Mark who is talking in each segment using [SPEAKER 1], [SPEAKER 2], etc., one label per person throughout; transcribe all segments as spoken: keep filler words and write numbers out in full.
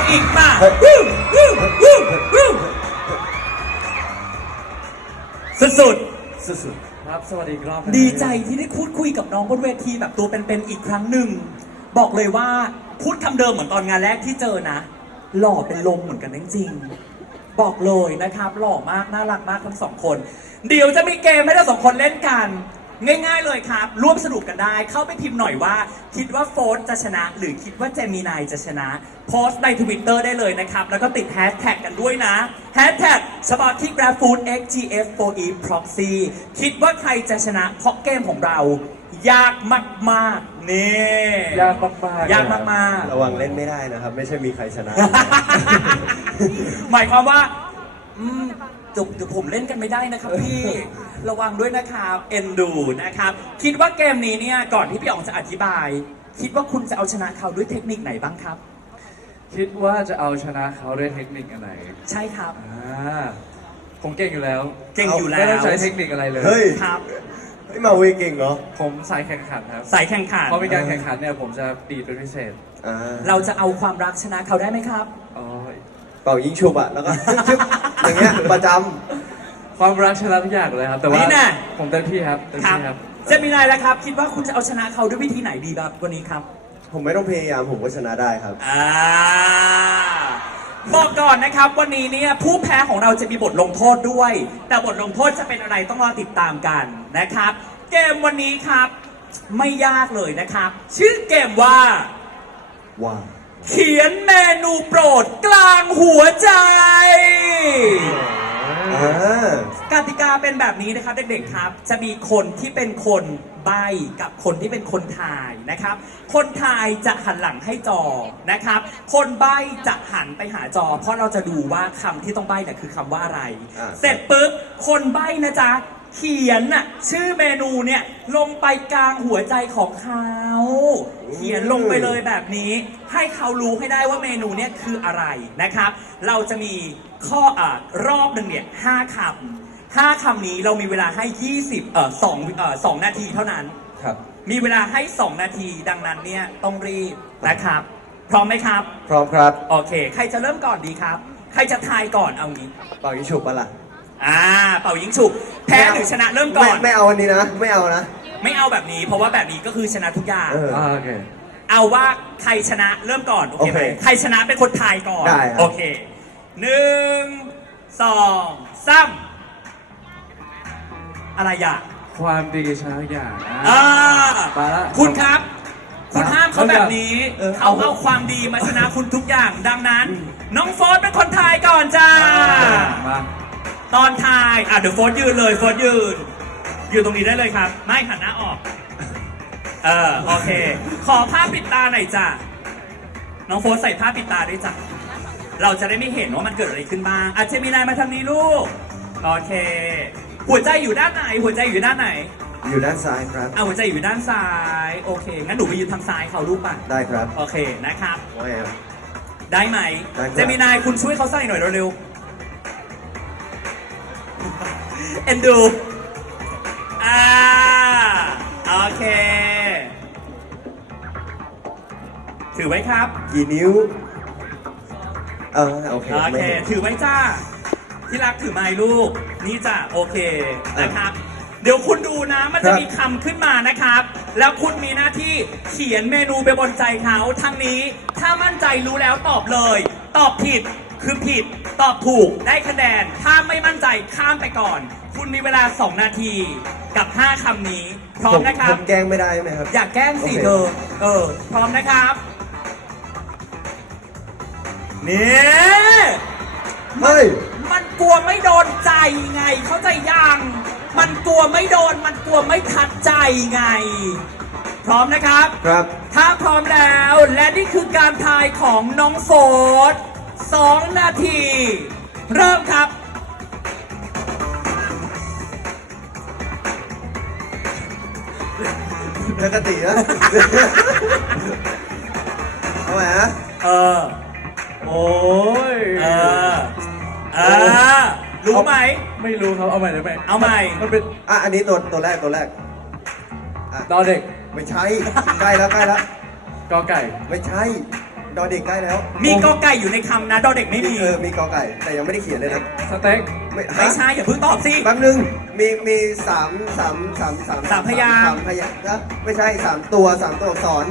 [SPEAKER 1] อีกมาวู้วู้วู้วู้สุดสุดสุดสุด
[SPEAKER 2] ครับสวัสดีครับ
[SPEAKER 1] ดีใจที่ได้พูดคุยกับน้องบนเวทีแบบตัวเป็นๆอีกครั้งหนึ่งบอกเลยว่าพูดคำเดิมเหมือนตอนงานแรกที่เจอนะหล่อเป็นลมเหมือนกันจริงๆบอกเลยนะครับหล่อมากน่ารักมากทั้งสองคนเดี๋ยวจะมีเกมให้เราสองคนเล่นกันง่ายๆเลยครับร่วมสนุกกันได้เข้าไปพิมพ์หน่อยว่าคิดว่าโฟนจะชนะหรือคิดว่าเจมินายจะชนะโพสต์ใน ทวิตเตอร์ ได้เลยนะครับแล้วก็ติดแฮชแท็กกันด้วยนะแฮชแท็กสปอร์ตที่ GrabFood เอ็กซ์ จี เอฟ โฟร์ อี Proxy คิดว่าใครจะชนะเพราะเกมของเรายากมากๆนี่
[SPEAKER 2] ยากมากๆ
[SPEAKER 1] ยากมากๆ
[SPEAKER 3] ระวังเล่นไม่ได้นะครับ ไม่ใช่มีใครชนะ
[SPEAKER 1] หมายความว่าอืมจุกจุกผมเล่นกันไม่ได้นะครับพี่ ระวังด้วยนะครับเอ็นดูนะครับ คิดว่าเกมนี้เนี่ยก่อนที่พี่อ๋องจะอธิบาย คิดว่าคุณจะเอาชนะเขาด้วยเทคนิคไหนบ้างครับ
[SPEAKER 2] คิดว่าจะเอาชนะเขาด้วยเทคนิคอะไร
[SPEAKER 1] ใช่ครับ
[SPEAKER 2] อ่าผมเก่งอยู่แล้ว
[SPEAKER 1] เก่งอยู่แล้
[SPEAKER 2] ไม่
[SPEAKER 1] ว
[SPEAKER 2] ต้องใช้เทคนิคอะไรเลย
[SPEAKER 3] เฮ้ย
[SPEAKER 1] ครับ
[SPEAKER 3] เฮ้ยมาเวเก่งเหรอ
[SPEAKER 2] ผมสายแข่งขันครับ
[SPEAKER 1] สายแข่งขัน
[SPEAKER 2] พอมีการแข่งขันเนี่ยผมจะดีดเป็นพิเศษ
[SPEAKER 3] อ่า
[SPEAKER 1] เราจะเอาความรักชนะเขาได้ไหมครับ
[SPEAKER 2] อ๋อ
[SPEAKER 3] เป่ายิงฉุบอะแล้วก็ชึบๆอย่างเงี้ยประจ
[SPEAKER 2] ความรักชนะทุกอย่างเลยครับ แต่ว่า
[SPEAKER 1] นี่น่ะ
[SPEAKER 2] ผมเต็มที่ครับเต็ม
[SPEAKER 1] ครับ
[SPEAKER 2] ที่ครับ
[SPEAKER 1] เจมินายแล้วครับ คิดว่าคุณจะเอาชนะเขาด้วยวิธีไหนดีครับวันนี้ครับ
[SPEAKER 3] ำผมไม่ต้องพยายามผมก็ชนะได้ครับ
[SPEAKER 1] อ่าบอกก่อนนะครับวันนี้เนี่ยผู้แพ้ของเราจะมีบทลงโทษด้วย แต่บทลงโทษจะเป็นอะไรต้องรอติดตามกันนะครับ เกมวันนี้ครับไม่ยากเลยนะครับ ชื่อเกมว่า
[SPEAKER 3] ว้าว
[SPEAKER 1] เขียนเมนูโปรดกลางหัวใจ
[SPEAKER 3] อ่าก
[SPEAKER 1] ติกาเป็นแบบนี้นะครับเด็กๆครับ จะมีคนที่เป็นคนใบ้กับคนที่เป็นคนทายนะครับ คนทายจะหันหลังให้จอนะครับ คนใบ้จะหันไปหาจอ เพราะเราจะดูว่าคำที่ต้องใบ้เนี่ยคือคำว่าอะไร
[SPEAKER 3] อ่า
[SPEAKER 1] เสร็จปุ๊บคนใบ้นะจ๊ะเขียนน่ะชื่อเมนูเนี่ยลงไปกลางหัวใจของเขาเขียนลงไปเลยแบบนี้ ให้เขารู้ให้ได้ว่าเมนูเนี่ยคืออะไรนะครับ เราจะมีข้ออ่ารอบหนึ่งเนี่ยห้าคำห้าคำนี้เรามีเวลาให้ยี่สิบเอ่อสองเอ่อสองนาทีเท่านั้น
[SPEAKER 3] ครับ
[SPEAKER 1] มีเวลาให้สองนาทีดังนั้นเนี่ยต้องรีบนะครับ พร้อมไหมครับ
[SPEAKER 3] พร้อมครับ
[SPEAKER 1] โอเค ใครจะเริ่มก่อนดีครับ ใครจะทายก่อนเอางี้
[SPEAKER 3] เป่ายิงฉุบปะล่ะ
[SPEAKER 1] อ่าเป่ายิงฉุบแพ้หรือชนะเริ่มก่อน
[SPEAKER 3] ไม่ไม่เอาอันนี้นะ ไม่เอานะ
[SPEAKER 1] ไม่เอาแบบนี้เพราะว่าแบบนี้ก็คือชนะทุกอย่าง
[SPEAKER 3] เออ
[SPEAKER 2] อ่าโอเค
[SPEAKER 1] เอาว่าใครชนะเริ่มก่อนโอเคไหม
[SPEAKER 3] โอเค
[SPEAKER 1] ใครชนะเป็นคนทายก่อน
[SPEAKER 3] ได้ครับ
[SPEAKER 1] โอเคหนึ่งสองสามอะไรอ่ะ
[SPEAKER 2] ความดีชนะทุกอย่าง
[SPEAKER 1] อ่า
[SPEAKER 2] มาละ
[SPEAKER 1] คุณครับ คุณ
[SPEAKER 2] มา
[SPEAKER 1] ห้ามเขาแบบนี้
[SPEAKER 3] เออ
[SPEAKER 1] เขาเอาความดีมาชนะคุณทุกอย่าง ดังนั้น น้องโฟร์เป็นคนทายก่อนจ้า
[SPEAKER 2] มา
[SPEAKER 1] ตอนทายอ่ะเดี๋ยวโฟร์ยืนเลยโฟร์ยืนอยู่ตรงนี้ได้เลยครับ ไม่หันหน้าออก เออโอเค ขอผ้าปิดตาหน่อยจ้ะน้องโฟร์ใส่ผ้าปิดตาด้วยจ้ะเราจะได้ไม่เห็นว่ามันเกิดอะไรขึ้นบ้างอ่ะเจมินายมาทางนี้ลูกโอเค หัวใจอยู่ด้านไหน หัวใจอยู่ด้านไหน
[SPEAKER 3] อยู่ด้านซ้ายครับ
[SPEAKER 1] อ่ะหัวใจอยู่ด้านซ้ายโอเคงั้นหนูไปยืนทางซ้ายเขาลูกป่ะ
[SPEAKER 3] ได้ครับ
[SPEAKER 1] โอเคนะครับ
[SPEAKER 3] ว่าไงครับ
[SPEAKER 1] ได้ไหม
[SPEAKER 3] ได้ครับ
[SPEAKER 1] เจมินายคุณช่วยเขาใส่หน่อยเร็วๆ เอ็นดู อ่า โอเค ถือไว้ครับ
[SPEAKER 3] กี่นิ้ว เออโอเค
[SPEAKER 1] โอ
[SPEAKER 3] ไม่
[SPEAKER 1] เค
[SPEAKER 3] เห็น
[SPEAKER 1] ถือไว้จ้า ที่รักถือไม้ลูก นี่จ้าโอเค นะครับ เดี๋ยวคุณดูนะ มันจะมีคำขึ้นมานะครับ แล้วคุณมีหน้าที่เขียนเมนูไปบนใจเขาทางนี้ ถ้ามั่นใจรู้แล้วตอบเลย ตอบผิดคือผิด ตอบถูกได้คะแนน ถ้าไม่มั่นใจข้ามไปก่อน คุณมีเวลาสองนาทีกับห้าคำนี้ พร้อมนะครั
[SPEAKER 3] ผ
[SPEAKER 1] บ
[SPEAKER 3] มแกล้งไม่ได้ไหมครับ
[SPEAKER 1] อยากแกล้งสิ
[SPEAKER 3] โอเค
[SPEAKER 1] เธอ เออ พร้อมนะครับ นี่
[SPEAKER 3] เฮ้ย
[SPEAKER 1] มันกลัวไม่โดนใจไง เข้าใจยัง มันกลัวไม่โดน มันกลัวไม่ทัดใจไง พร้อมนะครับ
[SPEAKER 3] ครับ
[SPEAKER 1] ถ้าพร้อมแล้ว และนี่คือการทายของน้องโฟร์ดสองนาที เริ่มครับ
[SPEAKER 3] ปกตินะเอาไหมฮะ
[SPEAKER 1] เออ
[SPEAKER 2] โอ้ย
[SPEAKER 1] เออ เออ รู้ไหม
[SPEAKER 2] ไม่รู้ครับ เอาใหม่ได้ไหม
[SPEAKER 1] เอาใหม่
[SPEAKER 2] มันเป็น
[SPEAKER 3] อ่ะ อันนี้ตัวตัวแรกตัวแรกอ่ะ
[SPEAKER 2] ดอเด็ก
[SPEAKER 3] ไม่ใช่ ใกล้แล้วใกล้แล้ว
[SPEAKER 2] กอไก่
[SPEAKER 3] ไม่ใช่ดอเด็กใกล้แล้ว
[SPEAKER 1] มีกอไก่อยู่ในคำนะดอเด็กไม่มี
[SPEAKER 3] เออมีกอไก่แต่ยังไม่ได้เขียนเลยนะ
[SPEAKER 2] สเต็ก
[SPEAKER 3] ไม่
[SPEAKER 1] ไม่
[SPEAKER 3] ฮะ
[SPEAKER 1] ใช่อย่าเพิ่งตอบสิ
[SPEAKER 3] แป๊บนึงมีมีสามสามสามสาม
[SPEAKER 1] สามพยางค์
[SPEAKER 3] สามพยางค์นะไม่ใช่สามตัวสามตัวอักษร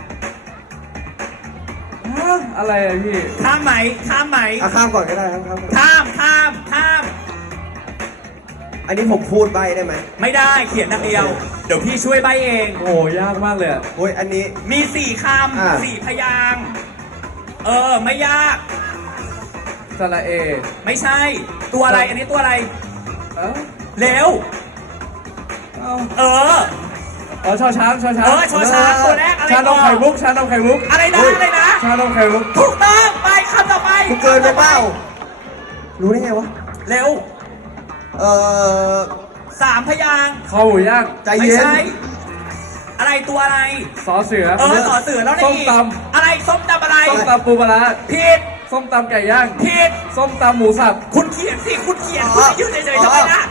[SPEAKER 2] ฮะอะไรอะพี่
[SPEAKER 1] ข้ามไหมข้ามไหม
[SPEAKER 3] อ่ะข้ามก่อนก็ได้ครับข้ามก่อน
[SPEAKER 1] ข้ามข้ามข้าม
[SPEAKER 3] อันนี้ผมพูดใบได้ไหม
[SPEAKER 1] ไม่ได้เขียนนักเดียว เดี๋ยวพี่ช่วยใบเอง
[SPEAKER 2] โอ้โหยากมากเลยอะ
[SPEAKER 3] โอ้ยอันนี้
[SPEAKER 1] มีสี่ค
[SPEAKER 3] อ่า
[SPEAKER 1] ำสี่พยางค์เออ ไม่ยาก
[SPEAKER 2] สระเอ
[SPEAKER 1] ไม่ใช่ ตัวอะไร อันนี้ตัวอะไร
[SPEAKER 2] เอ้า
[SPEAKER 1] เร็ว
[SPEAKER 2] เอ้า
[SPEAKER 1] เออ
[SPEAKER 2] อ๋อชอช้างชอช้าง
[SPEAKER 1] เออชอช้างตัวแรกอะไร
[SPEAKER 2] ชานม
[SPEAKER 1] ก่อน
[SPEAKER 2] ไข่มุกชานมไข่มุก
[SPEAKER 1] อะไรนะอะไรนะ
[SPEAKER 2] ชานมไข่มุก
[SPEAKER 1] ถูกต้องไปคำต่อไป
[SPEAKER 3] กูเกินไปเปล่ารู้ได้ไงวะ
[SPEAKER 1] เร็ว
[SPEAKER 3] เอ่อ
[SPEAKER 1] สามพยางค์
[SPEAKER 2] คอหมูย่าง
[SPEAKER 3] ใจ
[SPEAKER 1] ไม่
[SPEAKER 3] เย็น
[SPEAKER 1] ใช่ อะไรตัวอะไร
[SPEAKER 2] สอเสือ
[SPEAKER 1] เออต่อเสือแล้วใน
[SPEAKER 2] ส้ม
[SPEAKER 1] อีก
[SPEAKER 2] ต
[SPEAKER 1] อะไรส้มตำอะไร
[SPEAKER 2] ำส้มตำปูปลาร้า
[SPEAKER 1] ผิด
[SPEAKER 2] ส้มตำไก่ย่าง
[SPEAKER 1] ผิด
[SPEAKER 2] ส้มตำหมูสับ
[SPEAKER 1] คุณเขียนสิคุณเขียน
[SPEAKER 3] อ๋อ
[SPEAKER 1] คุณจะยืนเฉยๆทำไมล่ะ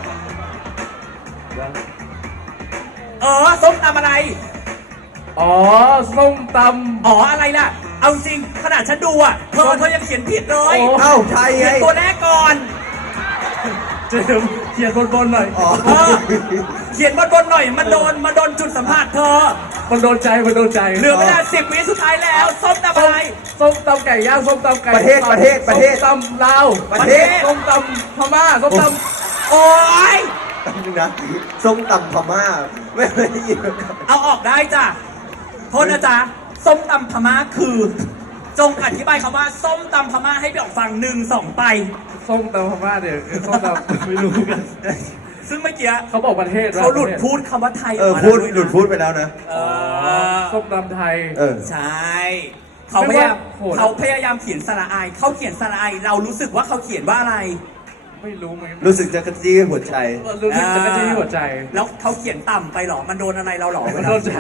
[SPEAKER 1] เออส้มตำอะไร
[SPEAKER 2] อ๋อส้มต
[SPEAKER 1] อ๋ออะไรล่ะ เอาจริงขนาดฉันดูอ่ะเธอเธอยังเขียนผิดเลย
[SPEAKER 2] โอ้
[SPEAKER 3] เอ้าไทย
[SPEAKER 1] เขี
[SPEAKER 3] ไง
[SPEAKER 1] ยนตัวแรกก่อน
[SPEAKER 2] ำเจมส์เขียนบนๆหน่อย
[SPEAKER 3] อ๋อ
[SPEAKER 1] เออเขียนบนบนๆหน่อยมันโดนมันโดนจุดสัมผัสเธอ
[SPEAKER 2] มันโดนใจมันโดนใจ
[SPEAKER 1] เหลือเวลาสิบวิสุดท้ายแล้วส้มตำอะไร
[SPEAKER 2] ส้มตำไก่ย่างส้มตำไก่
[SPEAKER 3] ประเทศประเทศประเทศ
[SPEAKER 2] ส้มตำลาว
[SPEAKER 3] ประเทศ
[SPEAKER 2] ส้มตำพม่าส้มตำ
[SPEAKER 1] โอ้ย
[SPEAKER 3] แป๊บนึงนะส้มตำพม่าไม่เคยได้ยินมาก่อน
[SPEAKER 1] เอาออกได้จ้ะโทษนะจ๊ะส้มตำพม่าคือ จงอธิบายคำว่าส้มตำพม่าให้พี่ออกฟังหนึ่งสองไป
[SPEAKER 2] ส้มตำพม่าเดี๋ยวคือส้มตำ ไม่รู้กัน
[SPEAKER 1] ซึ่งเมื่อกี้
[SPEAKER 2] เขาบอกประเทศว่
[SPEAKER 1] เขาหลุดพูดคำว่าไทย
[SPEAKER 3] เออ
[SPEAKER 1] ออกมา
[SPEAKER 3] พูด
[SPEAKER 1] แว
[SPEAKER 3] หลุดพูดไปแล้วนะ
[SPEAKER 1] เอ
[SPEAKER 2] อ๋อ
[SPEAKER 1] อ
[SPEAKER 2] ส้มตำไทย
[SPEAKER 3] เออ
[SPEAKER 1] ใช่ เขาพยายาม
[SPEAKER 2] ไม่ว่าโหด
[SPEAKER 1] เขาพยายามเขียนสระอายเขาเขียนสระอายเรารู้สึกว่าเขาเขียนว่าอะไร
[SPEAKER 2] ไม่รู้เหมือนกัน
[SPEAKER 3] รู้สึกจะกระจี้หัวใจ
[SPEAKER 2] รู้สึกจะกระจี้หัวใจ
[SPEAKER 1] แล้วเขาเขียนต่ำไปเหรอ มันโดนอะไรเราเหรอ
[SPEAKER 2] มันโดนใจ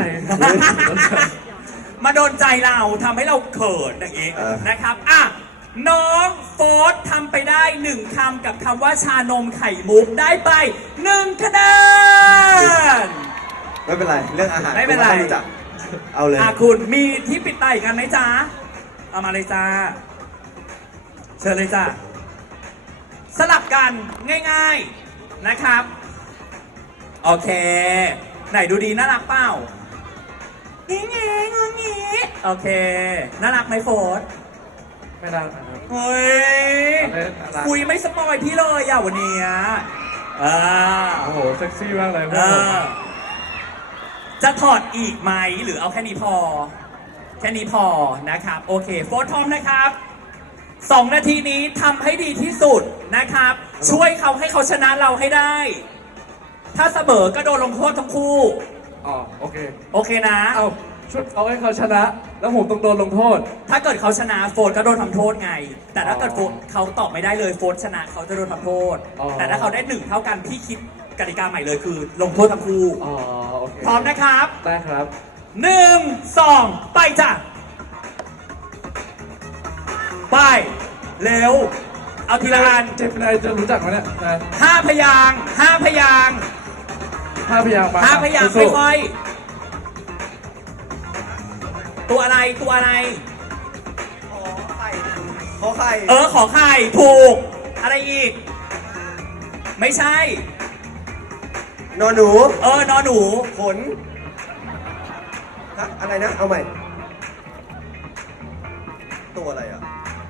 [SPEAKER 1] มาโดนใจเราทำให้เราเขินอย่างนี้
[SPEAKER 3] เออ
[SPEAKER 1] นะครับอ่ะน้องโฟร์ธทำไปได้หนึ่งคำกับคำว่าชานมไข่มุกได้ไปหนึ่งคะแนน
[SPEAKER 3] ไม่เป็นไร เรื่องอาหาร
[SPEAKER 1] ไม่เป็นไร
[SPEAKER 3] ผก็รู้จักเอาเลย
[SPEAKER 1] อ่ะคุณมีที่ปิดตาอีกอันไหมจ๊ะเอามาเลยจ้าเชิญเลยจ้าสลับกันง่ายๆนะครับ โอเค ไหนดูดีน่ารักเปล่างี้งี้งี้งี้โอเค น่ารักไหมโฟร์ธ
[SPEAKER 2] ไม่ได้นะครับ
[SPEAKER 1] เฮ้ย
[SPEAKER 2] น่ารัก
[SPEAKER 1] คุยไม่สปอยพี่เลยอ่ะวันนี้อ่า
[SPEAKER 2] โอ้โหเซ็กซี่มากเลย
[SPEAKER 1] เออจะถอดอีกไหมหรือเอาแค่นี้พอ แค่นี้พอนะครับ โอเค โฟร์ธพร้อมนะครับสองนาทีนี้ทำให้ดีที่สุดนะครับ ช่วยเขาให้เขาชนะเราให้ได้ ถ้าเสมอก็โดนลงโทษทั้งคู่
[SPEAKER 2] อ๋อโอเค
[SPEAKER 1] โอเคนะ
[SPEAKER 2] เอาชุดเอาให้เขาชนะ แล้วผมต้องโดนลงโทษ
[SPEAKER 1] ถ้าเกิดเขาชนะโฟร์ธก็โดนทำโทษไง แต่ถ้าเกิด
[SPEAKER 2] อ๋อ
[SPEAKER 1] โฟร์ธเขาตอบไม่ได้เลยโฟร์ธชนะเขาจะโดนทำโทษ
[SPEAKER 2] อ๋อ
[SPEAKER 1] แต่ถ้าเขาได้หนึ่งเท่ากันพี่คิดกติกาใหม่เลยคือ ลงโทษทั้งคู่
[SPEAKER 2] อ๋อโอเค
[SPEAKER 1] พร้อมนะครับ
[SPEAKER 2] ได้ครับ
[SPEAKER 1] หนึ่งสองไปจ้ะไปเร็ว เอาทีละอัน
[SPEAKER 2] เจมินายจะรู้จักไหมเนี่ยนาย
[SPEAKER 1] ห้าพยางค์ห้าพยางค์
[SPEAKER 2] ห้าพยางค์มา
[SPEAKER 1] ห้าพยางค์
[SPEAKER 2] สู้
[SPEAKER 1] ค่อยๆตัวอะไรตัวอะไร
[SPEAKER 3] ขอไข่ขอไข่
[SPEAKER 1] เออขอไข่ถูก อะไรอีก ไม่ใช่
[SPEAKER 3] นอนหนู
[SPEAKER 1] เออนอนหนู
[SPEAKER 3] ขนฮะอะไรนะ เอาใหม่ ตัวอะไรอ่ะ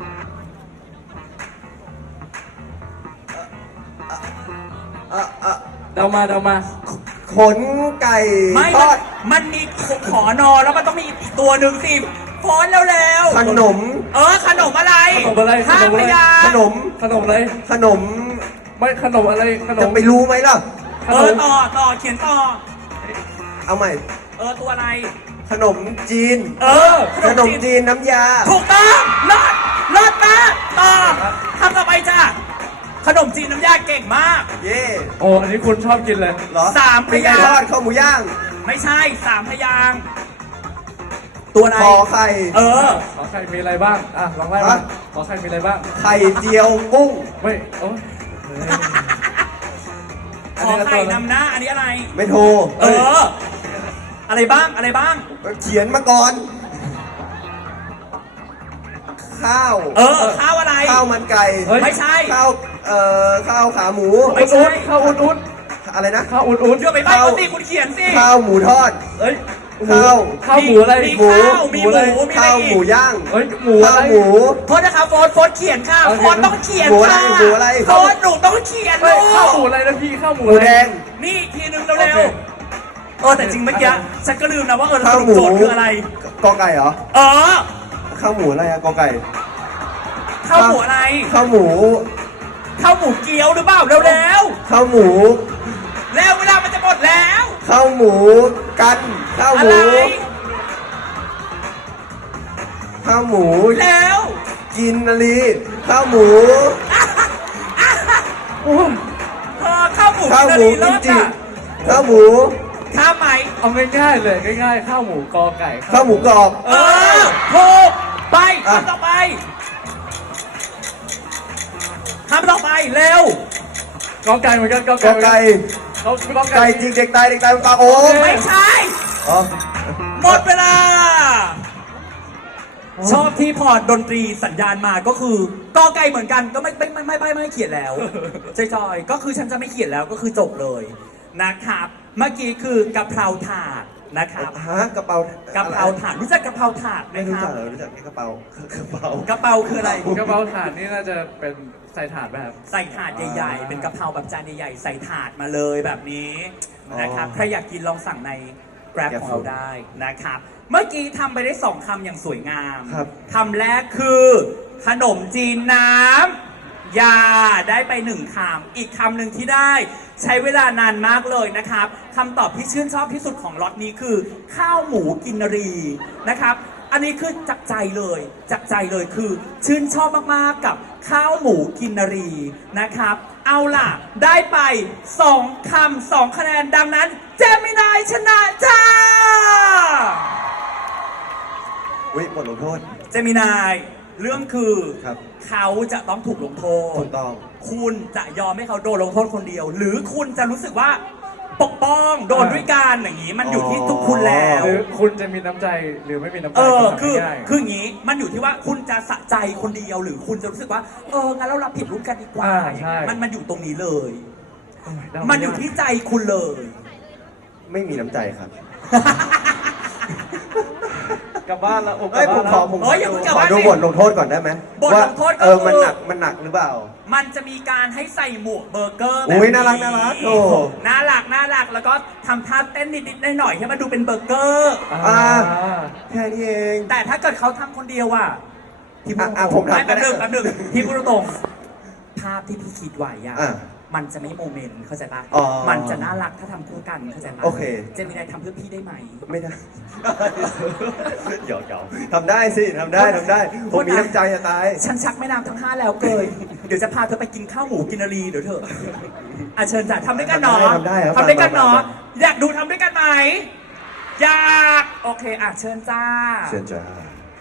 [SPEAKER 3] เอ่อเอ่อ
[SPEAKER 2] เดามาเดามา
[SPEAKER 3] ขนไก่
[SPEAKER 1] ไม่
[SPEAKER 3] ท
[SPEAKER 1] มัน
[SPEAKER 3] อด
[SPEAKER 1] มันมีขอนอแล้วมันต้องมีอีกตัวหนึ่งสิฟอนเร็วๆ
[SPEAKER 3] ขนม
[SPEAKER 1] เออขนมอะไร
[SPEAKER 2] ขนมอะไร
[SPEAKER 1] ห้า
[SPEAKER 2] ขนม
[SPEAKER 1] พ
[SPEAKER 2] อะไร
[SPEAKER 1] ยาง
[SPEAKER 3] ข
[SPEAKER 1] ค์
[SPEAKER 3] นม
[SPEAKER 2] ขนมอะไร
[SPEAKER 3] ขนม
[SPEAKER 2] ไม่ขนมอะไรขน
[SPEAKER 3] จะ
[SPEAKER 2] ม
[SPEAKER 3] ไปรู้ไหมล่ะ
[SPEAKER 2] ข
[SPEAKER 1] เอน อ
[SPEAKER 2] ม
[SPEAKER 1] ต่อต่อเขียนต่อ
[SPEAKER 3] เอาใหม่
[SPEAKER 1] เออตัวอะไร
[SPEAKER 3] ขนมจีน
[SPEAKER 1] เออ
[SPEAKER 3] ขนมจีนน้ำยา
[SPEAKER 1] ถูกต้องเลิศเลิศมากต่อทำต่อไปจ้ะขนมจีนน้ำยาเก่งมาก
[SPEAKER 3] เย่
[SPEAKER 2] โอ้อันนี้คุณชอบกินเลย
[SPEAKER 3] เหรอ
[SPEAKER 1] สามพยางค์
[SPEAKER 3] ไก่ทอดข้าวหมูย่าง
[SPEAKER 1] ไม่ใช่สามพยางค์ตัวอะไร
[SPEAKER 3] ขอไข่
[SPEAKER 1] เออ
[SPEAKER 2] ขอไข่มีอะไรบ้างอ่ะลองไล่มา
[SPEAKER 3] ฮะ
[SPEAKER 2] ขอไข่มีอะไรบ้าง
[SPEAKER 3] ไข่เจียวกุ้ง
[SPEAKER 2] ไม่โอ้ยเฮ้ย
[SPEAKER 1] ขอไข่นำหน้าอันนี้อะไร
[SPEAKER 3] ไม่โทร
[SPEAKER 1] เออ อะไรบ้างอะไรบ้าง
[SPEAKER 3] เขียนมาก่อนข้าว
[SPEAKER 1] เออข้าวอะไร
[SPEAKER 3] ข้าวมันไก่
[SPEAKER 2] เฮ้ย
[SPEAKER 1] ไม่ใช่
[SPEAKER 3] ข้าวเอ่อข้าวขาหมู
[SPEAKER 1] ไม่ใช่
[SPEAKER 2] อุ่นๆข้าวอุ่น
[SPEAKER 3] อะไรนะ
[SPEAKER 2] ๆข้าวอุ่น
[SPEAKER 1] เชื่อไปบ้านเขาสิคุณเขียนสิ
[SPEAKER 3] ข้าวหมูทอด
[SPEAKER 2] ๆเอ้ย
[SPEAKER 3] ข้าว
[SPEAKER 2] ข้าวหมูอะไร
[SPEAKER 1] มี
[SPEAKER 2] หมู
[SPEAKER 1] ข้าวมีหมู
[SPEAKER 2] อะไร
[SPEAKER 1] มีอะไร
[SPEAKER 3] ข้าว
[SPEAKER 1] อี
[SPEAKER 3] หมู
[SPEAKER 1] ก
[SPEAKER 3] ย่าง
[SPEAKER 2] เอ้ยหมูอะ
[SPEAKER 3] ข้าว
[SPEAKER 2] ไร
[SPEAKER 3] หมู
[SPEAKER 1] โทษนะคะโฟนโฟนเขียนค่ะ
[SPEAKER 2] โอเค
[SPEAKER 1] โฟนต้องเขียน
[SPEAKER 3] หมูอะไร
[SPEAKER 1] ค่ะ
[SPEAKER 3] หมูอะไร
[SPEAKER 1] โฟนหนูต้องเขียน
[SPEAKER 2] เฮ้
[SPEAKER 1] ลู
[SPEAKER 2] ยข้าวหมู
[SPEAKER 1] ก
[SPEAKER 2] อะไรนะพี่ข้าวหมู
[SPEAKER 3] หมู
[SPEAKER 2] อะไร
[SPEAKER 3] แดง
[SPEAKER 1] นี่อีกทีนึง
[SPEAKER 2] โอ
[SPEAKER 1] เร็ว
[SPEAKER 2] เค
[SPEAKER 1] ๆเออแต่จริงเมื่อกี้ฉันก็ลืมนะว่าเออส
[SPEAKER 3] ข้าว
[SPEAKER 1] รุป
[SPEAKER 3] หมู
[SPEAKER 1] โจทย์คืออะไร
[SPEAKER 3] กอไก่เหรอ
[SPEAKER 1] เออ
[SPEAKER 3] ข้าวหมูอะไรอะกอไก่
[SPEAKER 1] ข้าวหมูอะไร
[SPEAKER 3] ข้าวหมู
[SPEAKER 1] ข้าวหมูเกี๊ยวหรือเปล่าเร็ว
[SPEAKER 3] ข้าวหมู
[SPEAKER 1] ๆเร็วเวลามันจะหมดแล้ว
[SPEAKER 3] ข้าวหมูกันข้าวห
[SPEAKER 1] อะ
[SPEAKER 3] มู
[SPEAKER 1] ไร
[SPEAKER 3] ข้าวหมู
[SPEAKER 1] แล้ว
[SPEAKER 3] กินนาลีข้าวหมู
[SPEAKER 2] โอ้ย
[SPEAKER 1] เออข้าวหมู
[SPEAKER 3] ข้าวห
[SPEAKER 1] กิ
[SPEAKER 3] มู
[SPEAKER 1] น
[SPEAKER 3] กิมจิ
[SPEAKER 1] อ่ะ
[SPEAKER 3] ข้าวหมู
[SPEAKER 1] ข้าวไหม
[SPEAKER 2] เอาง่ายๆเลยง่ายๆข้าวหมูกอไก่
[SPEAKER 3] ข้าวหมูกรอบ
[SPEAKER 1] เออถูกไป
[SPEAKER 3] อ่ะ
[SPEAKER 1] คำต่อไปคำต่อไปเร็ว
[SPEAKER 2] กอไก่เหมือนกันกอก
[SPEAKER 3] อ
[SPEAKER 2] ไก่
[SPEAKER 3] ไก่
[SPEAKER 2] เขากอ
[SPEAKER 3] ไก่
[SPEAKER 2] ไก่
[SPEAKER 3] จริงเด็กตายเด็กตายมันปลาโอ้
[SPEAKER 1] ไม่ใช่
[SPEAKER 3] อ๋อ
[SPEAKER 1] หมดเวลา ชอบที่พอดนตรีสัญญาณมาก็คือกอไก่เหมือนกันก็ไม่ไม่ไม่ไม่ไม่ไม่เขียนแล้วจอยๆก็คือฉันจะไม่เขียนแล้วก็คือจบเลยนะครับ เมื่อกี้คือกะเพราถาดนะครับ
[SPEAKER 3] ฮะกระเป๋าก
[SPEAKER 1] ะเพราถาดรู้จักกะเพราถาดไหม
[SPEAKER 3] ไม่
[SPEAKER 1] ค
[SPEAKER 3] รู้
[SPEAKER 1] รั
[SPEAKER 3] จั
[SPEAKER 1] บ
[SPEAKER 3] กเหรอรู้จักแค่กระเป๋ากระเป๋าก
[SPEAKER 1] ะเพราคืออะไร
[SPEAKER 2] กระเพราถาดนี่น่าจะเป็นใส่ถาดแบบ
[SPEAKER 1] ใส่ถาดใหญ่ๆ เป็นกะเพราแบบจานใหญ่ๆ ใส่ถาดมาเลยแบบนี้นะครับ ใครอยากกินลองสั่งใน Grab ของเราได้นะครับ เมื่อกี้ทำไปได้สองคำอย่างสวยงาม
[SPEAKER 3] ครับ
[SPEAKER 1] คำแรกคือ ขนมจีนน้ำยาได้ไปหนึ่งคำ อีกคำหนึ่งที่ได้ ใช้เวลานานมากเลยนะครับคำตอบที่ชื่นชอบที่สุดของล็อตนี้คือ ข้าวหมูกินรีนะครับ อันนี้คือจากใจเลยจากใจเลยคือชื่นชอบมากๆกับข้าวหมูกินรีนะครับ เอาล่ะ ได้ไปสองคำสองคะแนนดังนั้นเจมินายชนะจ้า
[SPEAKER 3] อุ้ยบทลงโทษ
[SPEAKER 1] เจมินายเรื่องคือ
[SPEAKER 3] ครับ
[SPEAKER 1] เขาจะต้องถูกลงโท
[SPEAKER 3] ถู
[SPEAKER 1] ษ
[SPEAKER 3] กต้อง
[SPEAKER 1] คุณจะยอมให้เขาโดนลงโทษคนเดียว หรือคุณจะรู้สึกว่าปกป้องโดนด้วยกันอย่างนี้มันอยู่ที่ทุกคุณแล้ว
[SPEAKER 2] หรือคุณจะมีน้ำใจหรือไม่มีน้ำใจ
[SPEAKER 1] เออ
[SPEAKER 2] ก็ทำ
[SPEAKER 1] คือ
[SPEAKER 2] ง่ายๆ
[SPEAKER 1] คืออย่างนี้ มันอยู่ที่ว่าคุณจะสะใจคนเดียว หรือคุณจะรู้สึกว่า เออ งั้นเรารับผิดร่วมกันดีกว่า
[SPEAKER 2] อ่าใช่
[SPEAKER 1] มันมันอยู่ตรงนี้เลย
[SPEAKER 2] โอ้ยเดา
[SPEAKER 1] มันอยู่ที่ใจคุณเลย
[SPEAKER 3] ไม่มีน้ำใจครับ
[SPEAKER 2] กลับบ้านแล้วโอ้ก
[SPEAKER 3] เอ้ย
[SPEAKER 2] ลับ
[SPEAKER 3] ผ
[SPEAKER 2] บ้าม น
[SPEAKER 3] ขอ
[SPEAKER 2] แล้ว
[SPEAKER 3] ผม
[SPEAKER 1] เฮ้ยอย่าเพิ่งกลับ
[SPEAKER 3] ขอ
[SPEAKER 1] บ้าน
[SPEAKER 3] ดู
[SPEAKER 1] สิ
[SPEAKER 3] บทลงโทษก่อนได้ไหม
[SPEAKER 1] บท
[SPEAKER 3] ว่า
[SPEAKER 1] ลงโทษก็
[SPEAKER 3] เออ
[SPEAKER 1] คือ
[SPEAKER 3] มันหนักมันหนักหรือเปล่า
[SPEAKER 1] มันจะมีการให้ใส่หมวกเบอร์เกอร์แบบ
[SPEAKER 3] อุ๊ยน่ารักน่ารักโอ้
[SPEAKER 1] น่ารักน่ารักแล้วก็ทำท่าเต้นนิดๆหน่อยๆให้มันดูเป็นเบอร์เกอร์
[SPEAKER 2] อ่า
[SPEAKER 3] แค่นี้เอง
[SPEAKER 1] แต่ถ้าเกิดเขาทำคนเดียวอ่ะพี่พูด
[SPEAKER 3] อ่ะอ่ะผม
[SPEAKER 1] ไม่
[SPEAKER 3] ทำก็
[SPEAKER 1] แป๊บ
[SPEAKER 3] ได้
[SPEAKER 1] นึงแป๊บนึงพี่พูดตรงๆภาพที่พี่คิดไว้อ่ะ
[SPEAKER 3] อ่ะ
[SPEAKER 1] มันจะไม่โมเมนต์เข้าใจปะ
[SPEAKER 3] อ๋อ
[SPEAKER 1] มันจะน่ารักถ้าทำคู่กันเข้าใจปะ
[SPEAKER 3] โอเค
[SPEAKER 1] เจมินายทำเพื่อพี่ได้ไหม
[SPEAKER 3] ไม่ได้ หยอกหยอกทำได้สิทำได้ทำได้ ผมมีน้ำใจจะตาย
[SPEAKER 1] ฉันชักแม่น้ำทั้งห้าแล้วเกย เดี๋ยวจะพาเธอไปกินข้าวหมูกินนารีเดี๋ยวเถอะอ่ะเชิญจ้ะทำด้วยกันเนาะ
[SPEAKER 3] ทำได้ครับ
[SPEAKER 1] ทำด้วยกันเนาะ
[SPEAKER 3] มามา
[SPEAKER 1] อยากดูทำด้วยกันไหมอยากโอเคอ่ะเชิญจ้า
[SPEAKER 3] เชิญจ้า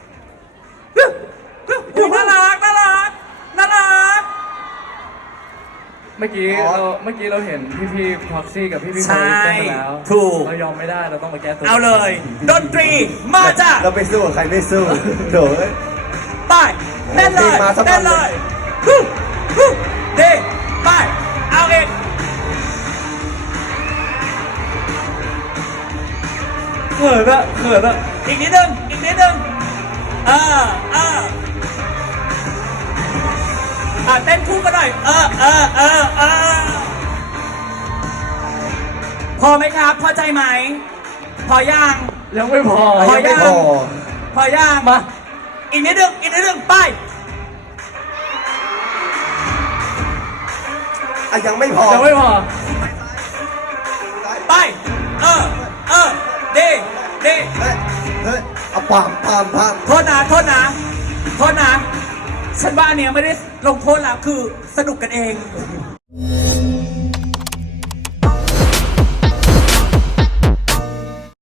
[SPEAKER 1] อุ๊ยน่ารักน่ารักน่ารัก
[SPEAKER 2] เมื่อกี้
[SPEAKER 3] อ๋อ
[SPEAKER 2] เราเมื่อกี้เราเห็นพี่พี่พ็อกซี่กับพี่พี่
[SPEAKER 1] ใช่
[SPEAKER 2] โคลิเต้นไปแล้ว
[SPEAKER 1] ถูก
[SPEAKER 2] เรายอมไม่ได้เราต้องมาแก้ตัว
[SPEAKER 1] เอาเลย ดนตรีมาจ้ะ
[SPEAKER 3] เราไปสู้กับใครไม่สู้โถเอ้ย
[SPEAKER 1] ไปเต้นเลย
[SPEAKER 3] มาสักวัน
[SPEAKER 1] เต้นเลยฮึ่มฮึ่มดีไปเอาเอง
[SPEAKER 2] เขินอะเขินอะ
[SPEAKER 1] อีกนิดนึงอีกนิดนึงเออเอออ่ะเต้นคู่กันหน่อยเออเออเออเออพอไหมครับพอใจไหมพอยัง
[SPEAKER 2] ยังไม่พอ
[SPEAKER 1] พอ
[SPEAKER 3] ยังไม่
[SPEAKER 1] ยัง
[SPEAKER 3] พอ
[SPEAKER 1] พอยัง
[SPEAKER 2] มา
[SPEAKER 1] อีกนิดนึงอีกนิดนึงไป
[SPEAKER 3] อ่ะยังไม่พอ
[SPEAKER 2] ยังไม่พอ
[SPEAKER 1] ไป เออ เออดีดี
[SPEAKER 3] เฮ้ยเฮ้ยเอาปามปามปาม
[SPEAKER 1] โทษนะ โทษนะ โทษนะ ฉันว่าอันเนี้ยไม่ได้ลงโทษแล้ว คือสนุกกันเอง